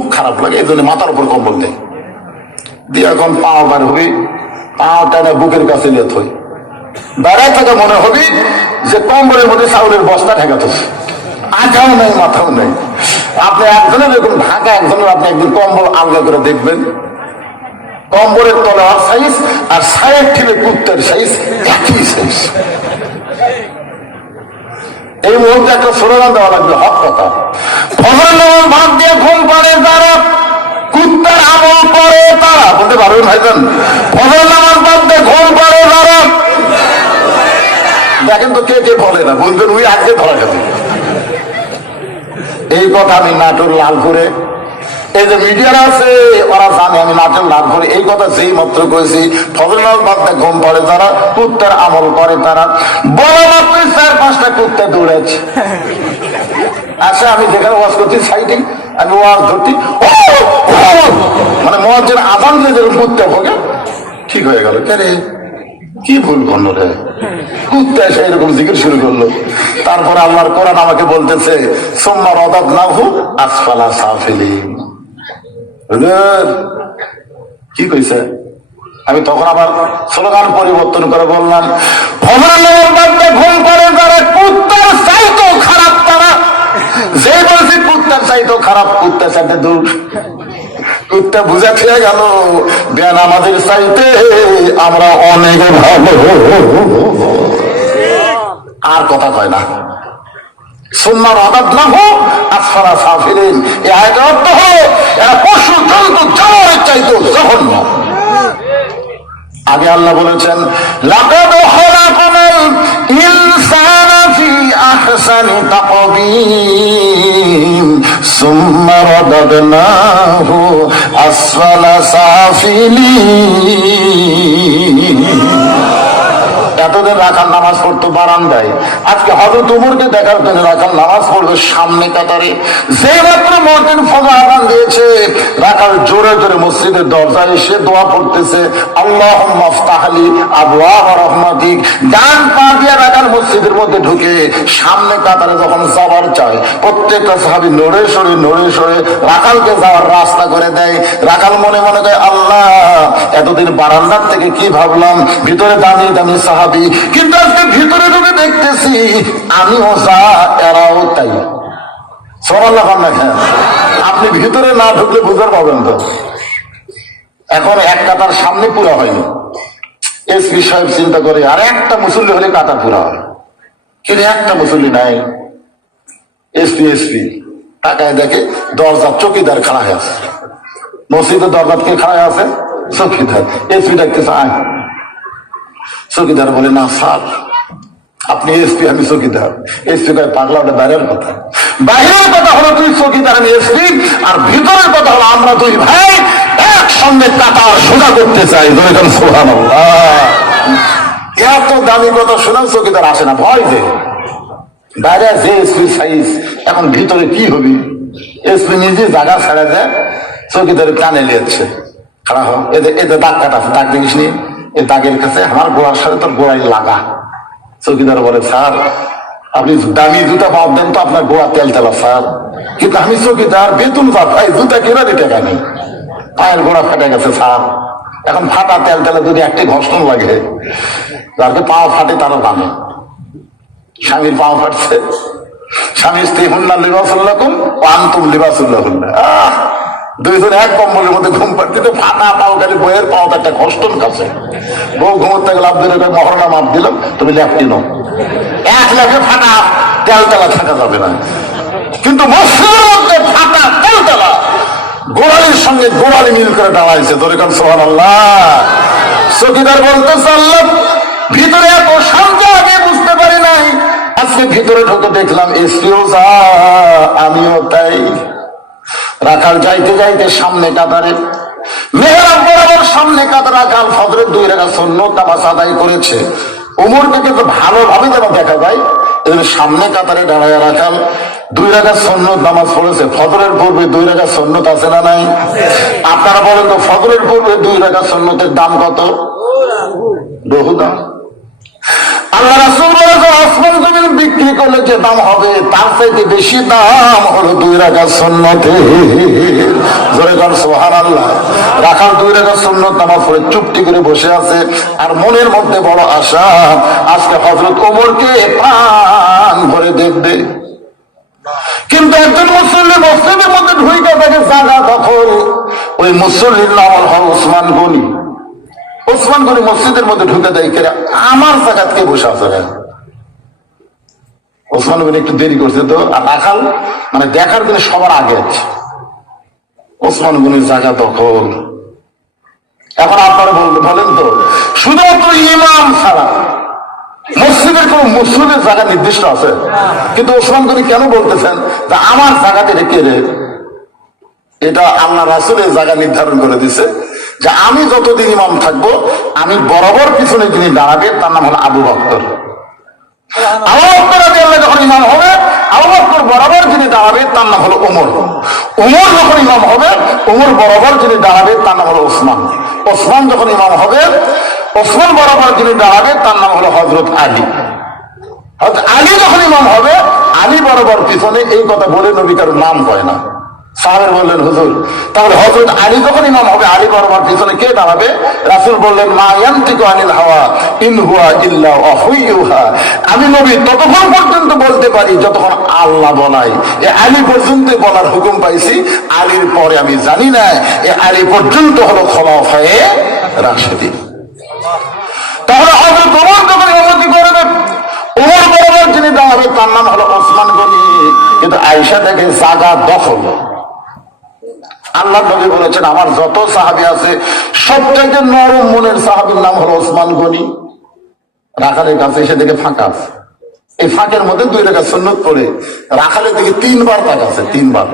খুব খারাপ লাগে, এই জন্য মাথার উপর কম্বল দেয়। দিয়ে এখন পাও বার হবি পাও টানা বুকের কাছে নিয়ে থই। বেড়ায় থেকে মনে হবি যে কম্বলের মধ্যে চাউলের বস্তা ঠেকাতে আঠাও নেই, মাথাও নেই। আপনি একজনের এরকম ঢাকা একজনের, আপনি একদিন কম্বল আলগা করে দেখবেন। কম্বলের তলার সাইজ আর সাইড থেকে কুত্তের সাইজ একই সাইজ এই মুহূর্তে একটা স্লোগান দেওয়া লাগবে, হক কথা। ফজর নামাজ বাদ দিয়ে ঘুম পাড়ে যারা কুত্তার আমল করে তারা। বলতে পারবেন ভাইজান ফজর নামাজ বাদ দিয়ে ঘুম পাড়ে যারা দেখেন তো কে কে বলে না, বলবেন ওই আজকে ধরা যাবে এই কথা আমি নাটোর লাল করে এই যে মিডিয়ারা আছে, ওরা জানে, আমি করে। এই কথা যেই মাত্র করেছি ফজলাল ঘুম পড়ে তারা, কুত্তার আমল করে তারা। বড় মাত্রই চার পাঁচটা দৌড়াচ্ছে আচ্ছা আমি যেখানে ওয়াজ করছি আমি ওয়াজ ধরছি। মানে মহাজের দিয়ে যেরকম ঠিক হয়ে গেল। কে কি ভুল করল রে? কুত্তা এসে এরকম শুরু করল। তারপর আল্লাহর কোরআন আমাকে বলতেছে সোম্মার অদাব না হোক আসফালা সাফিলি কি কইছে? আমি তখন আবার স্লোগান পরিবর্তন করে বললাম ঘুম করে যারা কুত্তার চাইতো খারাপ তারা। যে বলছি, কুত্তার চাইতো খারাপ কুত্তা চাইতে দূর। কুত্তা বুঝা খেয়ে গেল বেন আমাদের চাইতে আমরা অনেক ভালো। আর কথা কয় না। সুন্নার হোক আসফারা সাফিরিন এই আয়তের অর্থ হলো, এরা পশু, জন্তু, জানোয়ারের চাইতো জঘন্য। আগে আল্লাহ বলেছেন, লাকাদ খলাকনাল ইনসানা ফি আহসানি তাকবীম সুম্মা রাদাদনাহু আসফালা সাফিলিন। এতদিন রাখার নামাজ পড়তো বারান্দায়। আজকে হজরত উমরকে দেখার জন্য রাখার নামাজ পড়বে সামনে কাতারে। যে মাত্র মসজিদ আদান দিয়েছে রাখার জোরে জোরে মসজিদের দরজায় এসে দোয়া পড়তেছে আল্লাহ রহমাদিক ডান পা দিয়ে মসজিদের মধ্যে ঢুকে সামনে কাতারে যখন যাওয়ার চায়, প্রত্যেকটা সাহাবি নড়ে সরে নড়ে সরে রাখালকে যাওয়ার রাস্তা করে দেয়। রাখাল মনে মনে করে আল্লাহ, এতদিন বারান্দার থেকে কি ভাবলাম? ভিতরে দামি দামি সাহাবি কিন্তু আজকে ভিতরে ঢুকে দেখতেছি, আমিও যা, এরাও তাই। সরাল্লাহ না হ্যাঁ আপনি ভিতরে না ঢুকলে বুঝার পাবেন তো। এখন এক কাতার সামনে পুরা হয়নি। এসপি সাহেব চিন্তা করে, আর একটা মুসল্লি হলে কাতার পুরা হয়? কিন্তু একটা মুসল্লি নাই। এসপি এসপি টাকায় দেখে দরজা চকিদার খাড়া হয়ে আছে। মসজিদের দরজা কে খাড়া আছে, চকিদার। এসপি ডাকতেছে, আয়। চকিদার বলে, না, স্যার, আপনি এসপি আমি চকিদার। এসপি কয়, পাগলা, ওটা বাইরের কথা। বাইরের কথা হলো তুই চকিদার আমি এসপি আর ভিতরের কথা হলো আমরা দুই ভাই একসঙ্গে কাতার সোজা করতে চাই। দুইজন সোহান এত দামি কথা শোনাও চকিদার আসে না, ভয় যে বাইরে যে এসপি সাইজ এখন ভিতরে কি হবি? এসপি নিজে জায়গা ছেড়ে দেয় চকিদার কানে লিয়েছে হোক এদের এদের দাগ কাটা দাগ দেখিস নি? এই দাগের কাছে আমার গোড়ার সাথে তোর গোড়ায় লাগা। চৌকিদার বলে, স্যার, আপনি দামি জুতা পাও দেন তো আপনার গোড়া তেল তেলা স্যার। কিন্তু আমি চৌকিদার, বেতন পাই জুতা কেনা দিতে টাকা পায়ের গোড়া ফেটে গেছে, স্যার। এখন ফাটা তেল তেলে যদি একটি ঘর্ষণ লাগে যাকে পাও ফাটে তারও দামে। স্বামীর পাও ফাটছে। স্বামী স্ত্রী হুন্না লিবাসুল্লাকুম পান্তুম লিবাসুল্লাহ আহ! দুইজন এক কম্বলের মধ্যে ঘুম পাড়তে তো ফাটা পাও খালি বইয়ের পাও তো একটা কষ্টন কাছে। বউ ঘুমোতে গেলে আপনি মহরণা মাপ দিলাম, তুমি ল্যাপটি নাও। এক লাখে ফাটা তেল তেলা থাকা যাবে না। কিন্তু মসজিদের মধ্যে ফাটা তেল তেলা গোড়ালির সঙ্গে গোড়ালি মিল করে দাঁড়াইছে কান সোহান আল্লাহ চকিদার বলতে চাল্লাম, ভিতরে এত শান্ত আগে বুঝতে পারি নাই। আজকে ভিতরে ঢুকে দেখলাম এসপিও যা, আমিও তাই। রাখাল যাইতে যাইতে সামনে কাতারে মেহরাব বরাবর সামনে কাতার রাখাল ফজরের দুই রেখা সৈন্য তামাস আদায় করেছে। উমরকে কিন্তু ভালোভাবে যেন দেখা যায় এদের সামনে কাতারে দাঁড়ায় রাখাল। দুই রেখা সৈন্য নামাজ পড়েছে। ফজরের পূর্বে দুই রেখা সৈন্যত আছে না নাই? আপনারা বলেন তো, ফজরের পূর্বে দুই রেখা সৈন্যতের দাম কত? বহু দাম। আল্লাহ রাসূল আসমান জমিন বিক্রি করলে যে দাম হবে, তার চাইতে বেশি দাম হলো দুই রাখা সন্ন্যতে সুবাহান আল্লাহ রাখাল দুই রেখা পড়ে চুপটি করে বসে আছে, আর মনের মধ্যে বড় আশা, আজকে হজরত ওমরকে প্রাণ ভরে দেখবে। কিন্তু একজন মুসল্লি মসজিদের মধ্যে ঢুইকা থাকে জায়গা দখল। ওই মুসল্লির নাম হল ওসমান গনি। ওসমান গনি মসজিদের মধ্যে ঢুকে দেয় কেরা আমার জায়গাত কে বসে আছে? ওসমান গনি একটু দেরি করছে তো, আর রাখাল মানে দেখার দিনে সবার আগে আছে। ওসমান গনির জায়গা দখল। এখন আপনারা বলতে বলেন তো, শুধুমাত্র ইমাম ছাড়া মসজিদের কোন মসজিদের জায়গা নির্দিষ্ট আছে? কিন্তু ওসমান গনি কেন বলতেছেন যে আমার জায়গাতে রেখে রে? এটা আল্লাহ রাসুলের জায়গা নির্ধারণ করে দিছে। যে আমি যতদিন ইমাম থাকব, আমি বরাবর পিছনে যিনি দাঁড়াবে, তার নাম হলো আবু বক্তর আবু যখন হবে, আবু বরাবর যিনি দাঁড়াবে, তার নাম হলো ওমর ওমর যখন হবে বরাবর যিনি তার নাম হলো ওসমান। যখন হবে বরাবর যিনি তার নাম হলো হজরত আলী যখন ইমাম হবে, আলী বরাবর পিছনে এই কথা বলে নবী কারোর নাম কয় না। সাহাবের বললেন, হুজুর, তাহলে হজরত আলী যখন ইমাম হবে? আলী বরাবর পিছনে কে দাঁড়াবে? রাসুল বললেন, মা ইয়ান্তিকু আনিল হাওয়া, ইন হুয়া ইল্লা ওয়াহুইয়ুহা আমি নবী, ততক্ষণ পর্যন্ত বলতে পারি, যতক্ষণ আল্লাহ বলাই। এ আলী পর্যন্ত বলার হুকুম পাইছি, আলীর পরে আমি জানি না, এ আলী পর্যন্ত হলো খলাফায়ে রাশেদিন তাহলে হজরত ওমর যখন ইমামতি করবে? ওমর বরাবর যিনি দাঁড়াবে, তার নাম হলো ওসমান গনি। কিন্তু আয়সা থেকে জাগা দখল। আল্লাহ নবী বলেছেন, আমার যত সাহাবি আছে সবথেকে নরম মনের সাহাবির নাম হলো ওসমান গনি। রাখালের কাছে এসে দেখে ফাঁকা আছে। এই ফাঁকের মধ্যে দুই রেখা সুন্নত করে রাখালের দিকে তিনবার তাক আছে, তিনবার।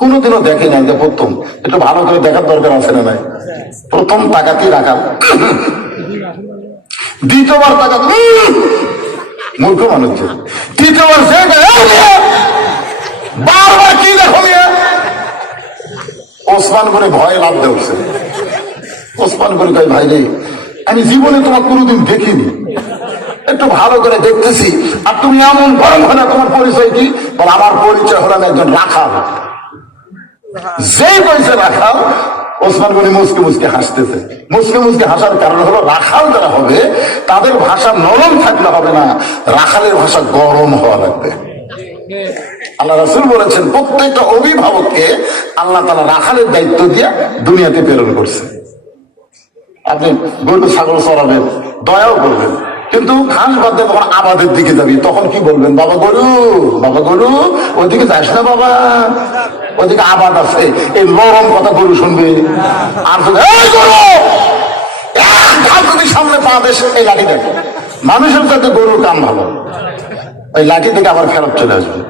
কোনোদিনও দেখে নাই যে প্রথম। একটু ভালো করে দেখার দরকার আছে না নাই? প্রথম তাকাতেই রাখাল। দ্বিতীয়বার তাকাত মূর্খ মানুষ তৃতীয়বার সে বারবার কি দেখো মিয়া?" ওসমান করে ভয়ে লাভ দেওয়া ওসমান। করে কয়, ভাই রে, আমি জীবনে তোমার কোনোদিন দেখিনি। একটু ভালো করে দেখতেছি। আর তুমি এমন গরম না, তোমার পরিচয় কি? বলে, আমার পরিচয় হলাম একজন রাখাল। যেই বলছে রাখাল, ওসমান গনি মুসকে মুসকে হাসতেছে। মুসকে মুসকে হাসার কারণ হলো রাখাল যারা হবে, তাদের ভাষা নরম থাকলে হবে না। রাখালের ভাষা গরম হওয়া লাগবে। আল্লাহ রাসুল বলেছেন, প্রত্যেকটা অভিভাবককে আল্লাহ তালা রাখালের দায়িত্ব দিয়ে দুনিয়াতে প্রেরণ করছে। আপনি গরু, ছাগল চড়াবেন, দয়াও করবেন। কিন্তু ঘাস বাদ তখন আবাদের দিকে যাবি, তখন কি বলবেন? বাবা গরু বাবা গরু, ওইদিকে যাস না বাবা। ওইদিকে আবাদ আছে। এই নরম কথা গরু শুনবে। আর যদি সামনে পা দেশ এই লাঠি দেখে। মানুষের কাছে গরুর কান ভালো। ওই লাঠি থেকে আবার ফেরত চলে আসবে।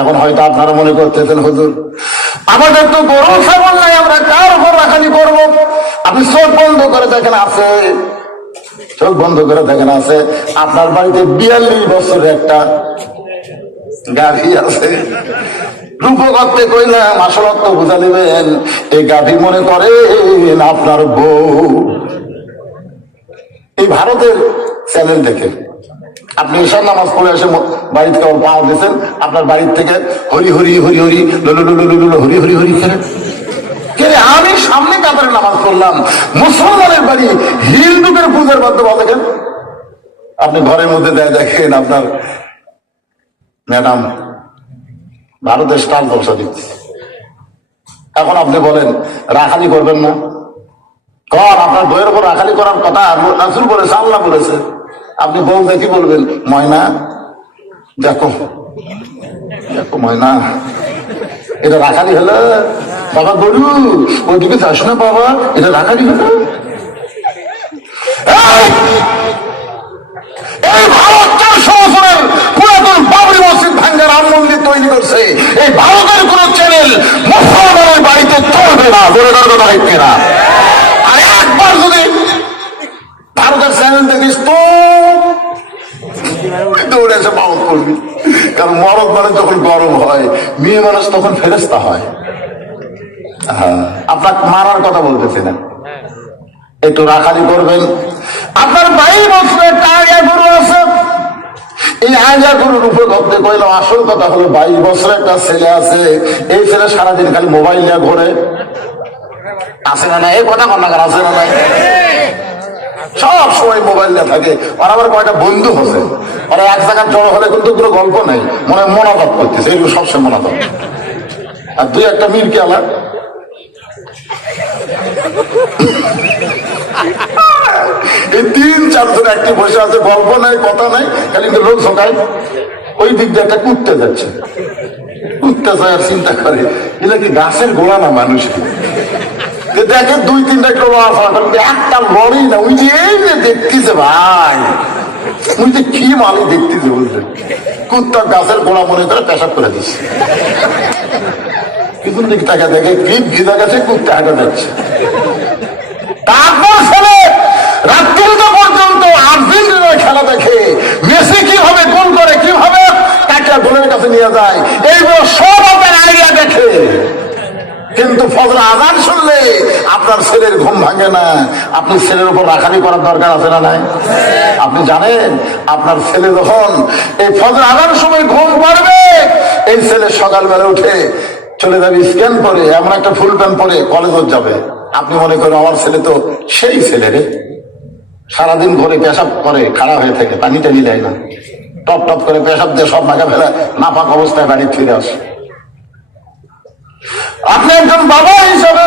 এখন হয়তো আপনারা মনে করতেছেন, হুজুর আমাদের তো গরু ছাগল নাই, আমরা কার উপর রাখালি করব? আপনি চোখ বন্ধ করে দেখেন আছে, চোখ বন্ধ করে দেখেন আছে, আপনার বাড়িতে বিয়াল্লিশ বছরের একটা গাভী আছে। রূপকত্বে কইলাম আসলত্ব বুঝা নেবেন, এই গাভী মনে করেন আপনার বউ। এই ভারতের চ্যানেল দেখে আপনি ঈশান নামাজ পড়ে এসে বাড়িতে কেমন পাওয়া দিয়েছেন? আপনার বাড়ির থেকে হরি হরি হরি হরি হরি হরি হরি খেলেন কে আমি সামনে কাতারে নামাজ পড়লাম। মুসলমানের বাড়ি হিন্দুদের পূজার মাধ্যমে দেখেন। আপনি ঘরের মধ্যে দেয় দেখেন আপনার ম্যাডাম ভারতের স্টার ব্যবসা দিচ্ছে। এখন আপনি বলেন, রাখালি করবেন না? কর আপনার বইয়ের উপর রাখালি করার কথা রাসুল বলেছে, আল্লাহ বলেছে। আপনি বলতে কি বলবেন? ময়না? দেখো। দেখো, ময়না। এটা রাখালি হলো। বাবা গরু ওইদিকে যাস না বাবা, এটা রাখালি হলো। এই! পুরাতন বাবরি মসজিদ রাম মন্দির তৈরি করছে। এই ভারতের কোন চ্যানেল মুসলমানের বাড়িতে চলবে না বলে না আর একবার যদি ভারতের চ্যানেল দেখিস তো করবি। কারণ মরদ মানে যখন গরম হয়, মেয়ে মানুষ তখন ফেরেস্তা হয়। হ্যাঁ আপনার মারার কথা বলতেছিলেন। একটু রাখালি করবেন। আপনার গরু আছে। এই আয়া গরুর উপর ধরতে আসল কথা হলো বাইশ বছরের একটা ছেলে আছে। এই ছেলে সারাদিন খালি মোবাইল নিয়ে ঘোরে। আছে না নাই? এই কথা কন্যাকার আছে না নাই? সব সময় মোবাইল নিয়ে থাকে। আর আবার কয়টা বন্ধু হচ্ছে ওরা এক জায়গায় জড়ো হলে কিন্তু কোনো গল্প নাই। মনে হয় মনাদত করতেছে। এগুলো সবসময় মনাদত আর দুই একটা মিরকে আলা এই তিন, চারজন একটি বসে আছে, গল্প নাই, কথা নাই, খালি লোক সকাল ওই দিক দিয়ে একটা কুত্তে যাচ্ছে। কুত্তে যায় আর চিন্তা করে এটা কি গাছের গোড়া না মানুষ যে দেখে দুই, তিনটা লড়াফড়া একটা লড়ি না, ওই যে এই যে দেখতেছে ভাই। ওই যে কি মালি দেখতেছে বুঝলে কুত্তা গাছের গোড়া মনে করে পেশাব করে দিচ্ছে। দিকে টাকা দেখে ভিজা গেছে, কুত্তে হাঁটা যাচ্ছে। তারপর ছেলে পর্যন্ত আর্জেন্টিনার খেলা দেখে, মেসি কীভাবে গোল করে, কীভাবে তাকে গোলের কাছে নিয়ে যায়, এইগুলো সব আপনার আইডিয়া দেখে। কিন্তু ফজর আজান শুনলে আপনার ছেলের ঘুম ভাঙে না। আপনি ছেলের উপর রাখালি করার দরকার আছে না নাই? আপনি জানেন, আপনার ছেলে যখন এই ফজর আজান সময় ঘুম পড়বে, এই ছেলে সকালবেলা উঠে চলে যাবে স্ক্যান করে, এমন একটা ফুল প্যান্ট পরে কলেজত যাবে। আপনি মনে করেন আমার ছেলে তো সেই ছেলে রে। সারাদিন ঘরে পেশাব করে, খাড়া হয়ে থাকে পানি টানি দেয় না। টপ টপ করে পেশাব দিয়ে সব মাখা ফেলা নাপাক অবস্থায় বাড়ি ফিরে আসে। আপনি একজন বাবা হিসাবে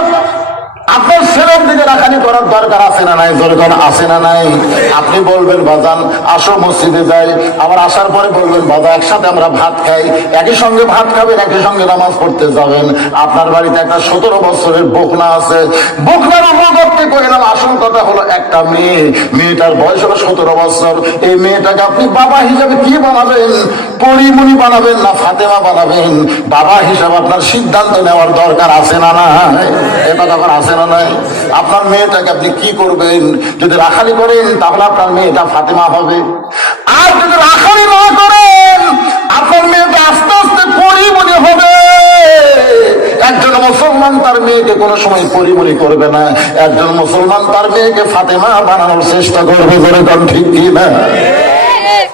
আপনার দিকে রাখানি করার দরকার আছে না নাই? দরকার আছে না নাই? আপনি বলবেন আসো মসজিদে যাই। আবার আসার পরে বলবেন একসাথে আমরা ভাত খাই। একই সঙ্গে ভাত খাবেন, একই সঙ্গে নামাজ পড়তে যাবেন। আপনার বাড়িতে একটা সতেরো বছরের আছে। আসল কথা হলো একটা মেয়ে। মেয়েটার বয়স হলো সতেরো বছর। এই মেয়েটাকে আপনি বাবা হিসাবে কি বানাবেন? পরিমণি বানাবেন না ফাতেমা বানাবেন? বাবা হিসাবে আপনার সিদ্ধান্ত নেওয়ার দরকার আছে না না এটা তখন আছে না নাই আপনার মেয়েটাকে আপনি কি করবেন? যদি রাখালি করেন তাহলে আপনার মেয়েটা ফাতেমা হবে। আর যদি রাখালি না করেন আপনার মেয়েটা আস্তে আস্তে পরিমণি হবে। একজন মুসলমান তার মেয়েকে কোনো সময় পরিমণি করবে না। একজন মুসলমান তার মেয়েকে ফাতেমা বানানোর চেষ্টা করবে। করে কারণ ঠিক কি না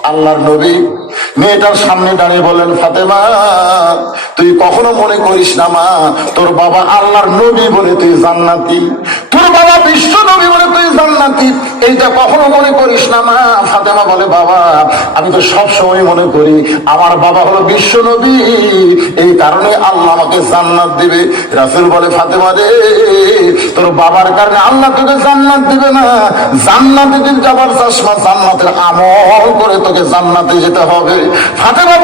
আল্লাহর নবী মেয়েটার সামনে দাঁড়িয়ে বলেন ফাতেমা, তুই কখনো মনে করিস না মা, তোর বাবা আল্লাহর নবী বলে তুই জান্নাতি। তোর বাবা বিশ্ব নবী বলে তুই জান্নাতি। এইটা কখনো মনে করিস না মা। ফাতেমা বলে, বাবা, আমি তো সব সময় মনে করি, আমার বাবা হলো বিশ্ব নবী। এই কারণে আল্লাহ আমাকে জান্নাত দিবে। রাসুল বলে, ফাতেমা রে, তোর বাবার কারণে আল্লাহ তোকে জান্নাত দিবে না। জান্নাতে যাবার চাস জান্নাতের আমল করে তোকে জান্নাতে যেতে হবে। ফাতেমা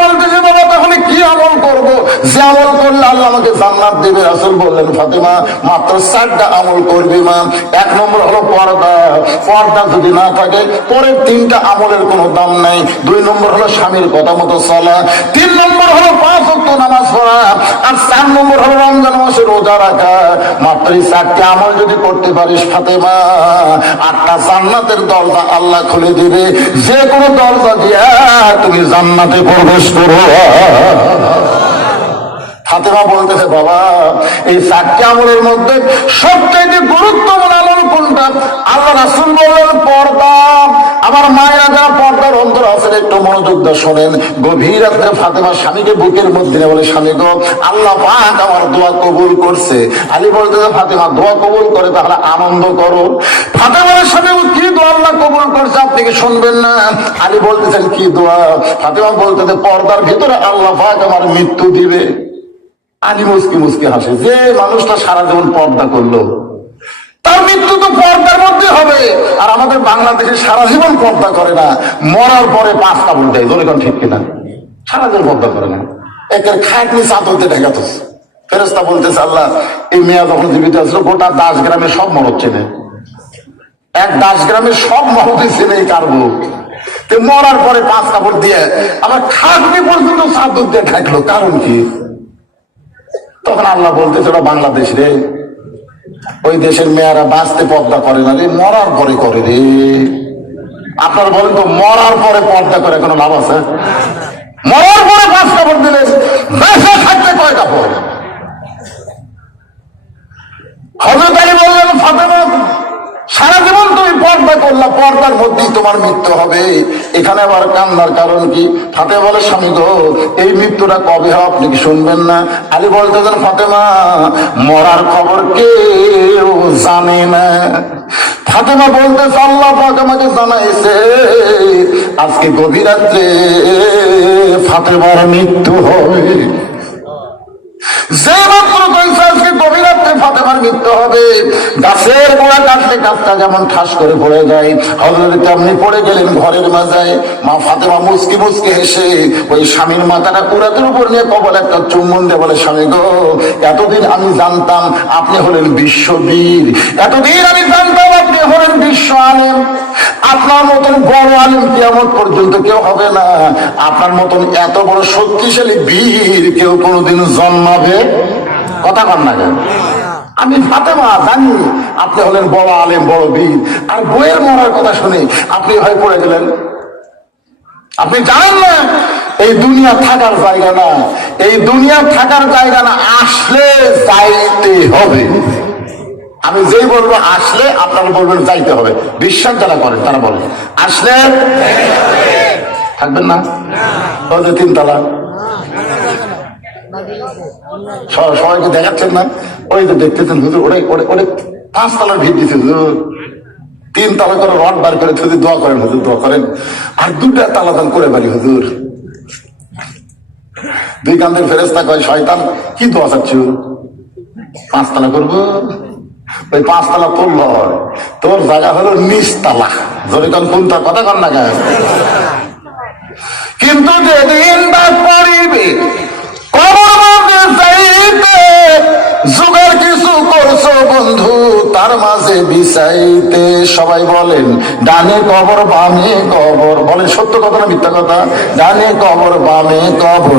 বাবা, তাহলে কি আমল করব? যে আমল করলে আল্লাহ আমাকে জান্নাত দেবে। রাসুল বললেন, ফাতেমা, মাত্র চারটা আমল করবি মা। এক নম্বর হলো পর্দা। পর্দা যদি না থাকে, পরের তিনটা আমলের কোনো দাম নাই। দুই নম্বর হলো স্বামীর কথা মতো চলা। তিন নম্বর হলো পাঁচ নামাজ পড়া। আর চার নম্বর হলো মাসে রোজা রাখা মাত্র চারটি আমল যদি করতে পারিস, ফাতেমা, আটটা জান্নাতের দরজা আল্লাহ খুলে দিবে। যে কোনো দরজা দিয়া তুমি জান্নাতে প্রবেশ করো। ফাতেমা বলতেছে, বাবা, এই চারটি আমলের মধ্যে সবচাইতে গুরুত্বপূর্ণ আমল কোনটা? আল্লাহ রাসুল বললেন, পর্দা। আমার মায়েরা যারা পর্দার অন্তর আছেন, একটু মনোযোগ দা শোনেন। গভীর রাত্রে ফাতেমা স্বামীকে বুকের মধ্যে বলে, স্বামী গো, আল্লাহ পাক আমার দোয়া কবুল করছে। আলী বলতেছে, ফাতেমা, দোয়া কবুল করে তাহলে আনন্দ করো। ফাতেমার স্বামী কি দোয়া আল্লাহ কবুল করছে আপনি কি শুনবেন না? আলী বলতেছেন, কি দোয়া? ফাতেমা বলতেছে, পর্দার ভিতরে আল্লাহ পাক আমার মৃত্যু দিবে। আলী মুসকি মুসকি হাসে, যে মানুষটা সারা জীবন পর্দা করল, তার মৃত্যু তো পর্দার মধ্যে হবে। আর আমাদের বাংলাদেশে সারা জীবন পর্দা করে না, মরার পরে পাঁচ কাপড় দেয় ধরে ঠিক কিনা? সারা জীবন পর্দা করে না। একের খাটনি চাদরতে ঢেকাত ফেরেস্তা বলতেছে, আল্লাহ, এই মেয়া যখন জীবিত আছিল গোটা দাস গ্রামে সব মরদ চেনে। এক দাস গ্রামে সব মরদ চেনে এই কারবো মরার পরে পাঁচ কাপড় দিয়ে আবার খাটনি পর্যন্ত চাদর দিয়ে ঢাকলো। কারণ কি? তখন আল্লাহ বলতেছে ওটা বাংলাদেশ রে। ওই দেশের মেয়েরা বাঁচতে পর্দা করে না রে, মরার পরে করে রে। আপনারা বলেন তো, মরার পরে পর্দা করে, কোনো লাভ আছে? মরার পরে পাঁচ কাপড় দিলে, বেঁচে থাকতে কয় কাপড়? হজরত আলী বললেন, ফাতেমা, সারা জীবন পর্দা করলা পর্দার মধ্যেই তোমার মৃত্যু হবে। এখানে আবার কান্নার কারণ কি? ফাতে বলে, স্বামী গো, এই মৃত্যুটা কবে হবে আপনি কি শুনবেন না? আলী বলতেছেন ফাতেমা, মরার খবর কেউ জানে না। ফাতেমা বলতে, আল্লাহ আমাকে জানাইছে, আজকে গভীর রাত্রে ফাতেমার মৃত্যু হবে। চুম্বন স্বামী গো, এতদিন আমি জানতাম আপনি হলেন বিশ্ববীর এতদিন আমি জানতাম আপনি হলেন বিশ্ব আলেম। আপনার মতন বড় আলেম কেমন পর্যন্ত কেউ হবে না। আপনার মতন এত বড় শক্তিশালী বীর কেউ কোনোদিন জন্মাবে কথা কন না আমি ফাতেমা জানি আপনি হলেন বড় আলেম, বড় বীর। আর বইয়ের মরার কথা শুনে আপনি ভয় পড়ে গেলেন আপনি জানেন না, এই দুনিয়া থাকার জায়গা না। এই দুনিয়া থাকার জায়গা না, আসলে যাইতে হবে। আমি যেই বলব আসলে, আপনারা বলবেন যাইতে হবে। বিশ্বাস যারা করেন, তারা বলেন, আসলে থাকবেন না? যে তিনতলা। সবাইকে দেখাচ্ছেন না। ওই যে দেখতেছেন হুজুর ওটাই ওটা ওটা পাঁচ তলার ভিড় দিচ্ছে হুজুর। তিন তালা করে রড বার করে যদি দোয়া করেন হুজুর, দোয়া করেন। আর দুটা তালা দান করে পারি হুজুর। দুই কান্দের ফেরেস্তা কয়, শয়তান, কি দোয়া চাচ্ছ? পাঁচতলা করব? ওই পাঁচতলা তোর লয়। তোর জায়গা হলো নিচতলা যদি কোন, কোনটা? কথা কর না কিন্তু যেদিন ডাক কিছু করছ বন্ধু, তার মাঝে সবাই বলেন, ডানে কবর, বামে কবর। বলেন, সত্য কথা না মিথ্যা কথা? ডানে কবর, বামে কবর।